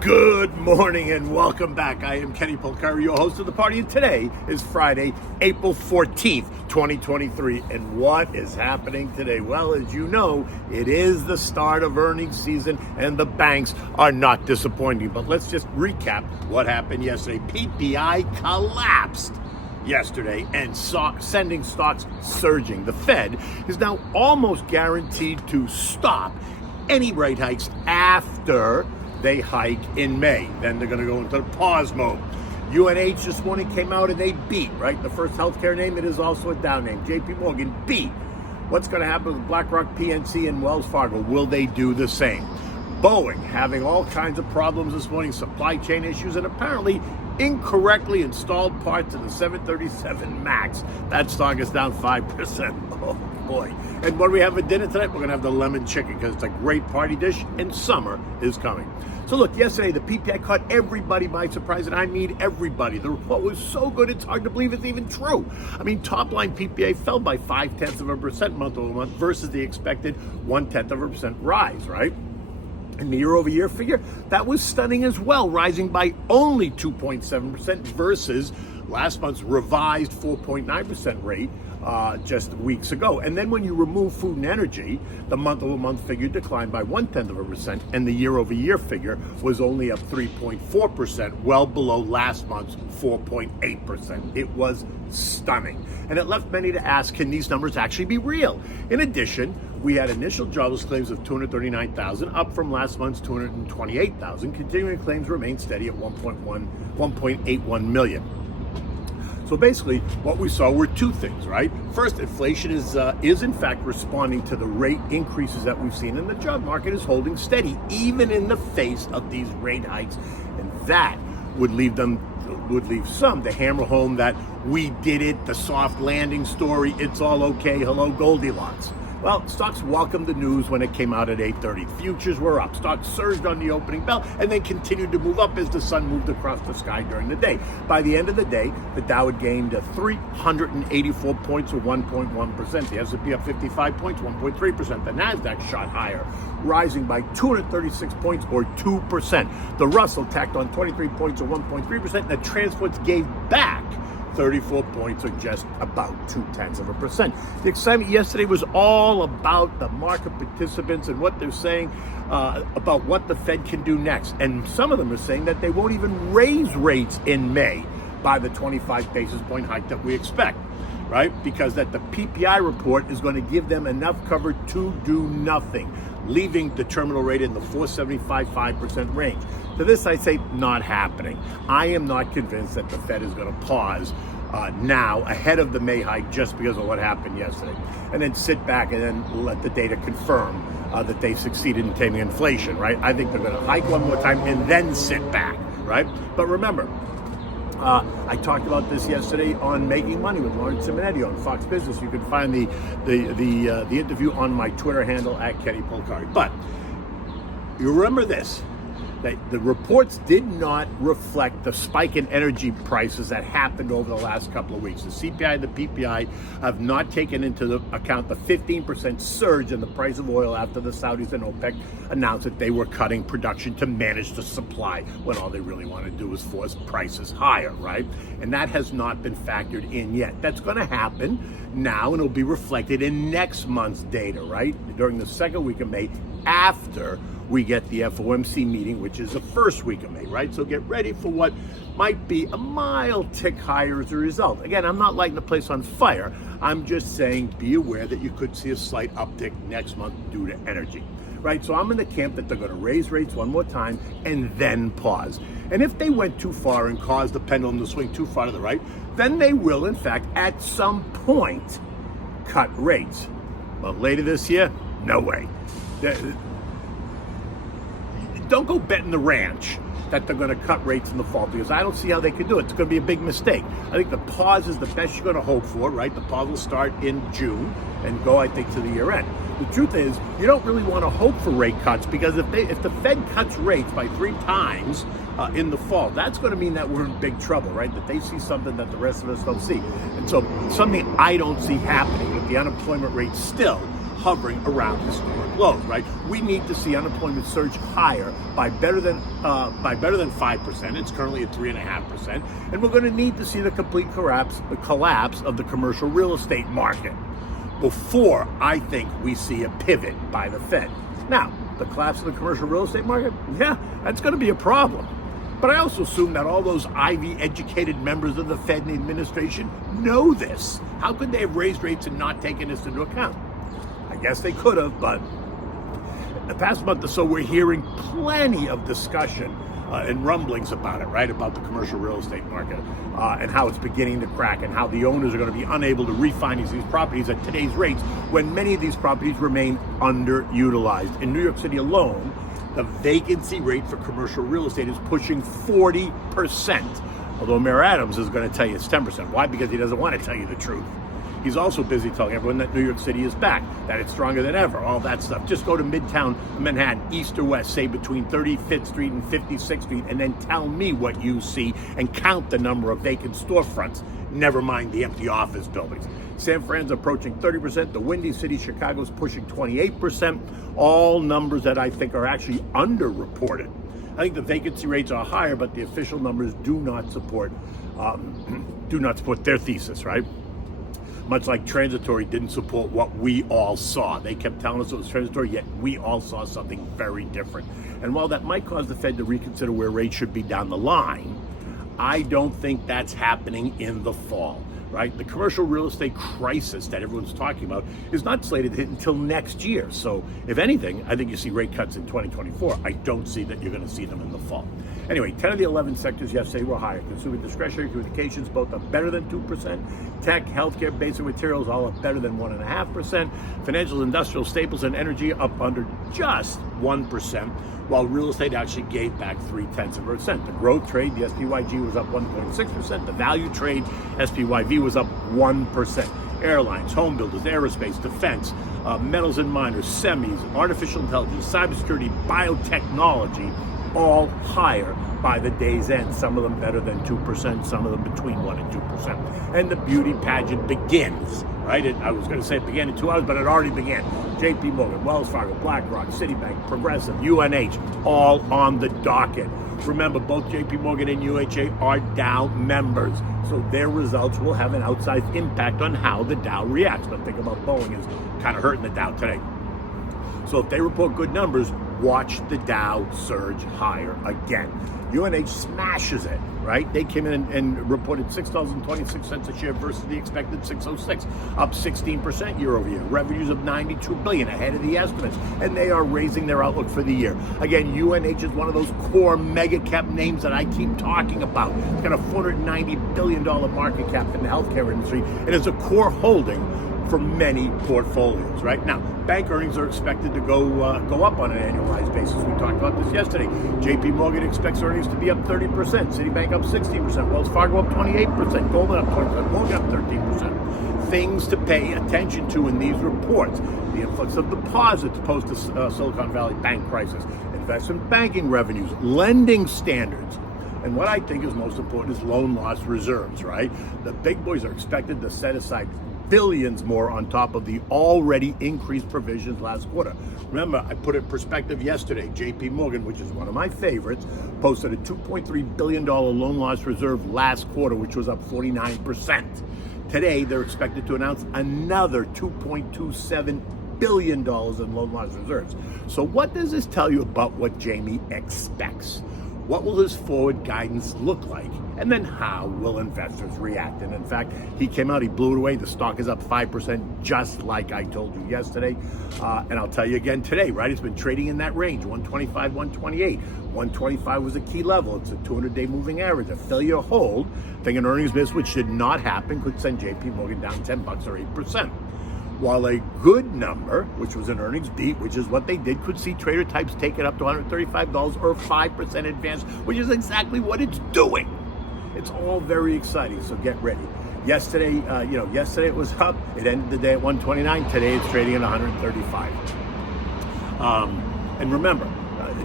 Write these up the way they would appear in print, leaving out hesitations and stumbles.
Good morning and welcome back. I am Kenny Polcari, your host of the party, and today is Friday, April 14th, 2023. And what is happening today? Well, as you know, it is the start of earnings season and the banks are not disappointing. But let's just recap what happened yesterday. PPI collapsed yesterday and sending stocks surging. The Fed is now almost guaranteed to stop any rate hikes after they hike in May. Then they're going to go into the pause mode. UNH this morning came out and they beat, right? The first healthcare name, it is also a down name. JP Morgan beat. What's going to happen with BlackRock, PNC, and Wells Fargo? Will they do the same? Boeing having all kinds of problems this morning, supply chain issues, and apparently incorrectly installed parts in the 737 MAX. That stock is down 5%. Oh boy. And what do we have for dinner tonight? We're going to have the lemon chicken because it's a great party dish and summer is coming. So look, yesterday the PPI caught everybody by surprise, and I mean everybody. The report was so good it's hard to believe it's even true. I mean, top line PPI fell by 0.5% month over month versus the expected 0.1% rise, right? And the year-over-year figure, that was stunning as well, rising by only 2.7% versus last month's revised 4.9% rate just weeks ago. And then when you remove food and energy, the month-over-month figure declined by 0.1%, and the year-over-year figure was only up 3.4%, well below last month's 4.8%. It was stunning. And it left many to ask, can these numbers actually be real? In addition, we had initial jobless claims of 239,000, up from last month's 228,000. Continuing claims remain steady at 1.81 million. So basically, what we saw were two things, right? First, inflation is in fact responding to the rate increases that we've seen, and the job market is holding steady, even in the face of these rate hikes. And that would leave some to hammer home that we did it, the soft landing story, it's all okay, hello Goldilocks. Well, stocks welcomed the news when it came out at 8:30. Futures were up. Stocks surged on the opening bell and then continued to move up as the sun moved across the sky during the day. By the end of the day, the Dow had gained 384 points or 1.1%. The S&P up 55 points, 1.3%. The NASDAQ shot higher, rising by 236 points or 2%. The Russell tacked on 23 points or 1.3%. The transports gave back 34 points or just about 0.2%. The excitement yesterday was all about the market participants and what they're saying about what the Fed can do next. And some of them are saying that they won't even raise rates in May by the 25 basis point hike that we expect, right? Because that the PPI report is going to give them enough cover to do nothing, leaving the terminal rate in the 4.75% range. To this, I say not happening. I am not convinced that the Fed is going to pause now ahead of the May hike just because of what happened yesterday, and then sit back and then let the data confirm that they've succeeded in taming inflation, right? I think they're going to hike one more time and then sit back, right? But remember, I talked about this yesterday on Making Money with Lawrence Simonetti on Fox Business. You can find the interview on my Twitter handle at Kenny Polcari. But you remember this, that the reports did not reflect the spike in energy prices that happened over the last couple of weeks. The CPI and the PPI have not taken into account the 15% surge in the price of oil after the Saudis and OPEC announced that they were cutting production to manage the supply when all they really want to do is force prices higher, right? And that has not been factored in yet. That's going to happen now, and it'll be reflected in next month's data, right? During the second week of May, after we get the FOMC meeting, which is the first week of May, right? So get ready for what might be a mild tick higher as a result. Again, I'm not lighting the place on fire. I'm just saying be aware that you could see a slight uptick next month due to energy, right? So I'm in the camp that they're going to raise rates one more time and then pause. And if they went too far and caused the pendulum to swing too far to the right, then they will, in fact, at some point, cut rates. But later this year, no way. Don't go betting the ranch that they're going to cut rates in the fall, because I don't see how they could do it. It's going to be a big mistake. I think the pause is the best you're going to hope for, right? The pause will start in June and go, I think, to the year end. The truth is, you don't really want to hope for rate cuts, because if the Fed cuts rates by 3 times in the fall, that's going to mean that we're in big trouble, right? That they see something that the rest of us don't see. And so something I don't see happening with the unemployment rate still hovering around historic lows, right? We need to see unemployment surge higher by better than 5%. It's currently at 3.5%, and we're going to need to see the complete collapse of the commercial real estate market before I think we see a pivot by the Fed. Now, the collapse of the commercial real estate market, yeah, that's going to be a problem. But I also assume that all those Ivy-educated members of the Fed and the administration know this. How could they have raised rates and not taken this into account? I guess they could have, but the past month or so, we're hearing plenty of discussion and rumblings about it, right? About the commercial real estate market and how it's beginning to crack and how the owners are going to be unable to refinance these properties at today's rates when many of these properties remain underutilized. In New York City alone, the vacancy rate for commercial real estate is pushing 40%, although Mayor Adams is going to tell you it's 10%. Why? Because he doesn't want to tell you the truth. He's also busy telling everyone that New York City is back, that it's stronger than ever, all that stuff. Just go to Midtown Manhattan, east or west, say between 35th Street and 56th Street, and then tell me what you see and count the number of vacant storefronts, never mind the empty office buildings. San Fran's approaching 30%, the Windy City, Chicago's pushing 28%, all numbers that I think are actually underreported. I think the vacancy rates are higher, but the official numbers do not support their thesis, right? Much like transitory didn't support what we all saw. They kept telling us it was transitory, yet we all saw something very different. And while that might cause the Fed to reconsider where rates should be down the line, I don't think that's happening in the fall, right? The commercial real estate crisis that everyone's talking about is not slated to hit until next year. So if anything, I think you see rate cuts in 2024. I don't see that you're going to see them in the fall. Anyway, 10 of the 11 sectors yesterday were higher. Consumer discretionary, communications, both up better than 2%. Tech, healthcare, basic materials, all up better than 1.5%. Financials, industrial, staples, and energy up under just 1%, while real estate actually gave back 0.3%. The growth trade, the SPYG, was up 1.6%. The value trade, SPYV, was up 1%. Airlines, home builders, aerospace, defense, metals and miners, semis, artificial intelligence, cybersecurity, biotechnology, all higher by the day's end. Some of them better than 2%, some of them between 1 and 2%. And the beauty pageant begins, right? I was going to say it began in 2 hours, but it already began. JP Morgan, Wells Fargo, BlackRock, Citibank, Progressive, UNH, all on the docket. Remember, both JP Morgan and UHA are Dow members, so their results will have an outsized impact on how the Dow reacts. But think about Boeing is kind of hurting the Dow today. So if they report good numbers, watch the Dow surge higher again. UNH smashes it, right? They came in and reported $6.26 a share versus the expected $6.06, up 16% year over year. Revenues of $92 billion, ahead of the estimates, and they are raising their outlook for the year. Again, UNH is one of those core mega cap names that I keep talking about. It's got a $490 billion market cap in the healthcare industry, and it's a core holding for many portfolios, right? Now, bank earnings are expected to go up on an annualized basis. We talked about this yesterday. JP Morgan expects earnings to be up 30%, Citibank up 16%, Wells Fargo up 28%, Goldman up 20%, Morgan up 13%. Things to pay attention to in these reports: the influx of deposits post the Silicon Valley bank crisis, investment banking revenues, lending standards, and what I think is most important is loan loss reserves, right? The big boys are expected to set aside billions more on top of the already increased provisions last quarter. Remember, I put it in perspective yesterday. JP Morgan, which is one of my favorites, posted a $2.3 billion loan loss reserve last quarter, which was up 49%. Today, they're expected to announce another $2.27 billion in loan loss reserves. So what does this tell you about what Jamie expects? What will his forward guidance look like? And then how will investors react? And in fact, he came out, he blew it away. The stock is up 5%, just like I told you yesterday. And I'll tell you again today, right? It's been trading in that range, 125, 128. 125 was a key level. It's a 200-day moving average. A failure to hold, think an earnings miss, which should not happen, could send JP Morgan down $10 or 8%. While a good number, which was an earnings beat, which is what they did, could see trader types take it up to $135 or 5% advance, which is exactly what it's doing. It's all very exciting, so get ready. Yesterday it was up. It ended the day at 129. Today it's trading at 135. And remember,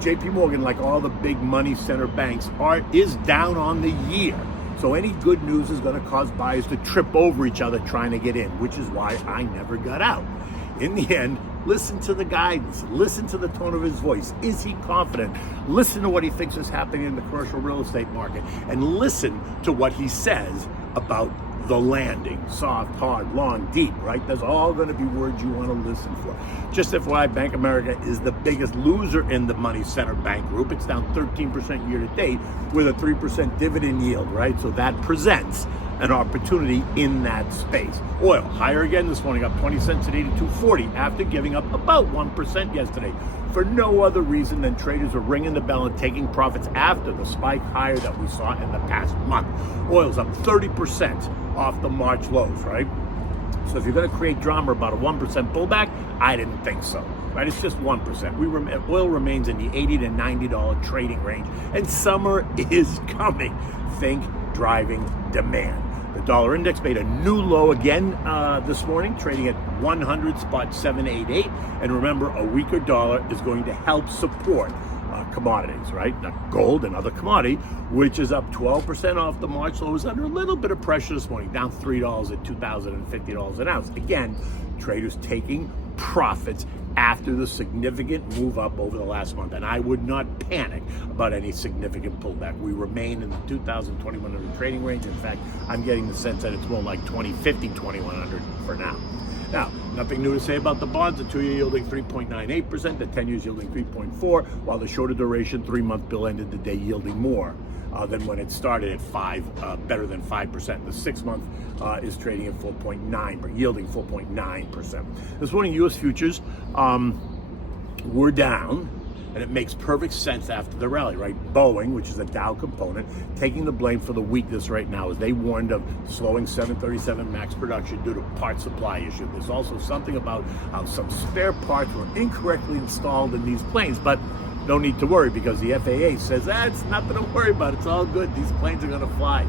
JP Morgan, like all the big money center banks, is down on the year. So any good news is going to cause buyers to trip over each other trying to get in, which is why I never got out. in the end, listen to the guidance, listen to the tone of his voice. Is he confident? Listen to what he thinks is happening in the commercial real estate market, and listen to what he says about the landing, soft, hard, long, deep, right? There's all going to be words you want to listen for. Just FYI, Bank of America is the biggest loser in the money center bank group. It's down 13% year to date with a 3% dividend yield, right? So that presents an opportunity in that space. Oil, higher again this morning, up 20 cents at 82.40 after giving up about 1% yesterday, for no other reason than traders are ringing the bell and taking profits after the spike higher that we saw in the past month. Oil's up 30% off the March lows, right? So if you're going to create drama about a 1% pullback, I didn't think so, right? It's just 1%. Oil remains in the $80 to $90 trading range, and summer is coming. Think driving demand. The dollar index made a new low again this morning, trading at 100.788. And remember, a weaker dollar is going to help support commodities, right? Now, gold, another commodity, which is up 12% off the March low, is under a little bit of pressure this morning, down $3 at $2,050 an ounce. Again, traders taking profits after the significant move up over the last month. And I would not panic about any significant pullback. We remain in the 2,000, 2,100 trading range. In fact, I'm getting the sense that it's more like 2,050, 2,100 for now. Now, nothing new to say about the bonds. The 2-year yielding 3.98%, the 10 years yielding 3.4%, while the shorter duration 3-month bill ended the day yielding more than when it started at better than 5%. The 6-month is trading at 4.9%, yielding 4.9%. This morning, U.S. futures were down, and it makes perfect sense after the rally, right? Boeing, which is a Dow component, taking the blame for the weakness right now as they warned of slowing 737 MAX production due to part supply issue. There's also something about how some spare parts were incorrectly installed in these planes, but no need to worry because the FAA says, it's nothing to worry about. It's all good. These planes are going to fly.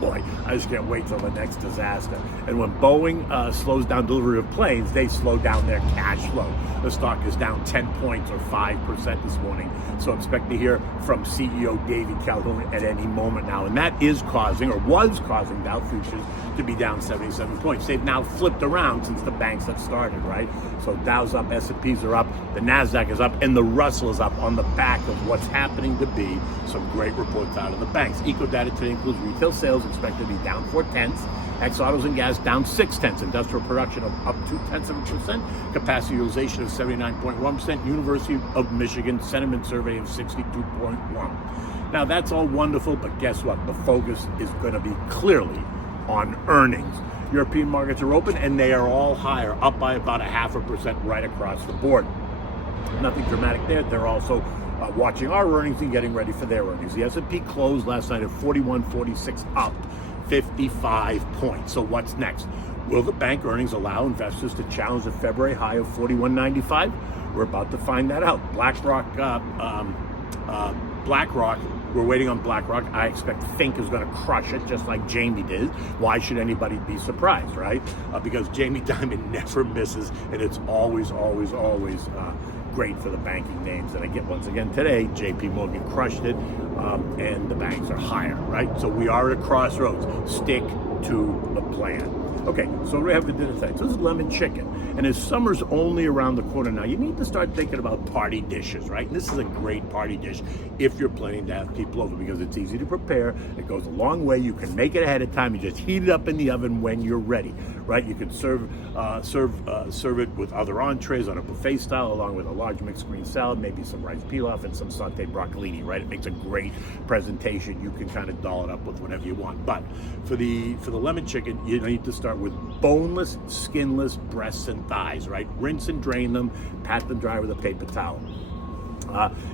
Boy, I just can't wait till the next disaster. And when Boeing slows down delivery of planes, they slow down their cash flow. The stock is down 10 points or 5% this morning. So expect to hear from CEO David Calhoun at any moment now. And that is causing, or was causing, Dow futures to be down 77 points. They've now flipped around since the banks have started, right? So Dow's up, S&Ps are up, the NASDAQ is up, and the Russell is up on the back of what's happening to be some great reports out of the banks. Eco data today includes retail sales expected to be down 0.4, ex-autos and gas down 0.6, industrial production of up 0.2%, capacity utilization of 79.1%, University of Michigan sentiment survey of 62.1. Now that's all wonderful, but guess what? The focus is going to be clearly on earnings. European markets are open and they are all higher, up by about 0.5% right across the board. Nothing dramatic there. They're also watching our earnings and getting ready for their earnings. The S&P closed last night at 4146, up 55 points. So what's next? Will the bank earnings allow investors to challenge the February high of 41.95? We're about to find that out. BlackRock, we're waiting on BlackRock. I expect Fink is going to crush it just like Jamie did. Why should anybody be surprised, right? Because Jamie Dimon never misses, and it's always great for the banking names. And I get once again today, JP Morgan crushed it, and the banks are higher, right? So we are at a crossroads. Stick to the plan. Okay, so we have the dinner tonight. So this is lemon chicken. And as summer's only around the corner now, you need to start thinking about party dishes, right? And this is a great party dish if you're planning to have people over because it's easy to prepare. It goes a long way. You can make it ahead of time. You just heat it up in the oven when you're ready, right? You can serve it with other entrees on a buffet style, along with a large mixed green salad, maybe some rice pilaf and some sauteed broccolini, right? It makes a great presentation. You can kind of doll it up with whatever you want. But for the lemon chicken, you need to start with boneless, skinless breasts and thighs, right? Rinse and drain them, pat them dry with a paper towel.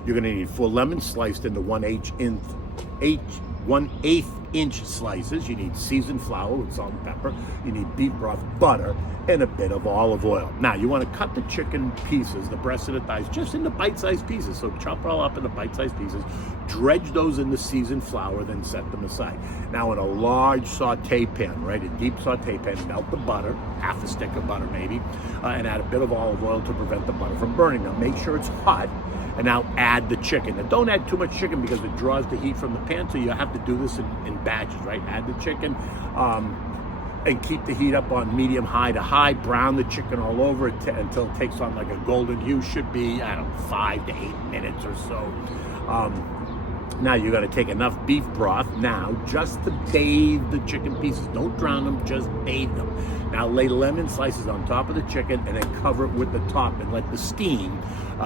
You're going to need 4 lemons sliced into 1/8 inch slices. You need seasoned flour with salt and pepper. You need beef broth, butter, and a bit of olive oil. Now, you want to cut the chicken pieces, the breast and the thighs, just into bite-sized pieces. So chop it all up into bite-sized pieces. Dredge those in the seasoned flour, then set them aside. Now, in a large saute pan, right, a deep saute pan, melt the butter, half a stick of butter maybe, and add a bit of olive oil to prevent the butter from burning. Now, make sure it's hot. And now add the chicken. And don't add too much chicken because it draws the heat from the pan, so you have to do this in batches, right? Add the chicken, and keep the heat up on medium high to high. Brown the chicken all over it until it takes on like a golden hue. Should be, I don't know, 5 to 8 minutes or so. Now you're going to take enough beef broth now just to bathe the chicken pieces. Don't drown them, just bathe them. Now lay lemon slices on top of the chicken and then cover it with the top and let the steam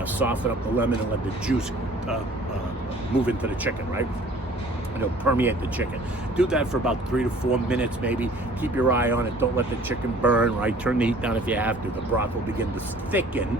soften up the lemon and let the juice move into the chicken, right? And it'll permeate the chicken. Do that for about 3 to 4 minutes maybe. Keep your eye on it. Don't let the chicken burn, right? Turn the heat down if you have to. The broth will begin to thicken.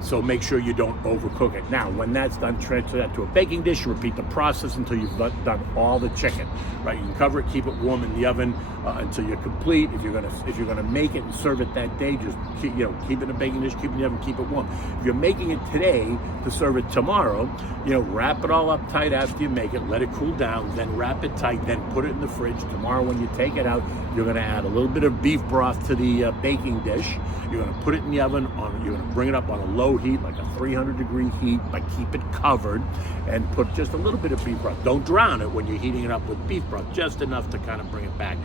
So make sure you don't overcook it. Now, when that's done, transfer that to a baking dish. Repeat the process until you've done all the chicken. Right? You can cover it, keep it warm in the oven until you're complete. If you're gonna make it and serve it that day, just keep it in a baking dish, keep it in the oven, keep it warm. If you're making it today to serve it tomorrow, wrap it all up tight after you make it. Let it cool down. Then wrap it tight. Then put it in the fridge. Tomorrow, when you take it out, you're gonna add a little bit of beef broth to the baking dish. You're gonna put it in the oven. You're gonna bring it up on a low heat, like a 300-degree heat, but keep it covered and put just a little bit of beef broth. Don't drown it when you're heating it up with beef broth, just enough to kind of bring it back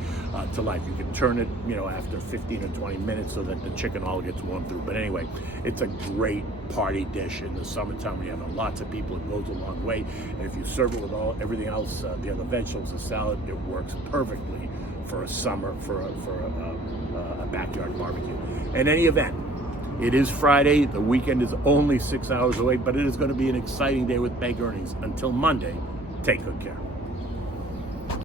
to life. You can turn it, after 15 or 20 minutes so that the chicken all gets warmed through. But anyway, it's a great party dish in the summertime when you have lots of people. It goes a long way. And if you serve it with everything else, the other vegetables, the salad, it works perfectly for a summer, for a backyard barbecue. In any event, it is Friday. The weekend is only 6 hours away, but it is going to be an exciting day with bank earnings. Until Monday, take good care.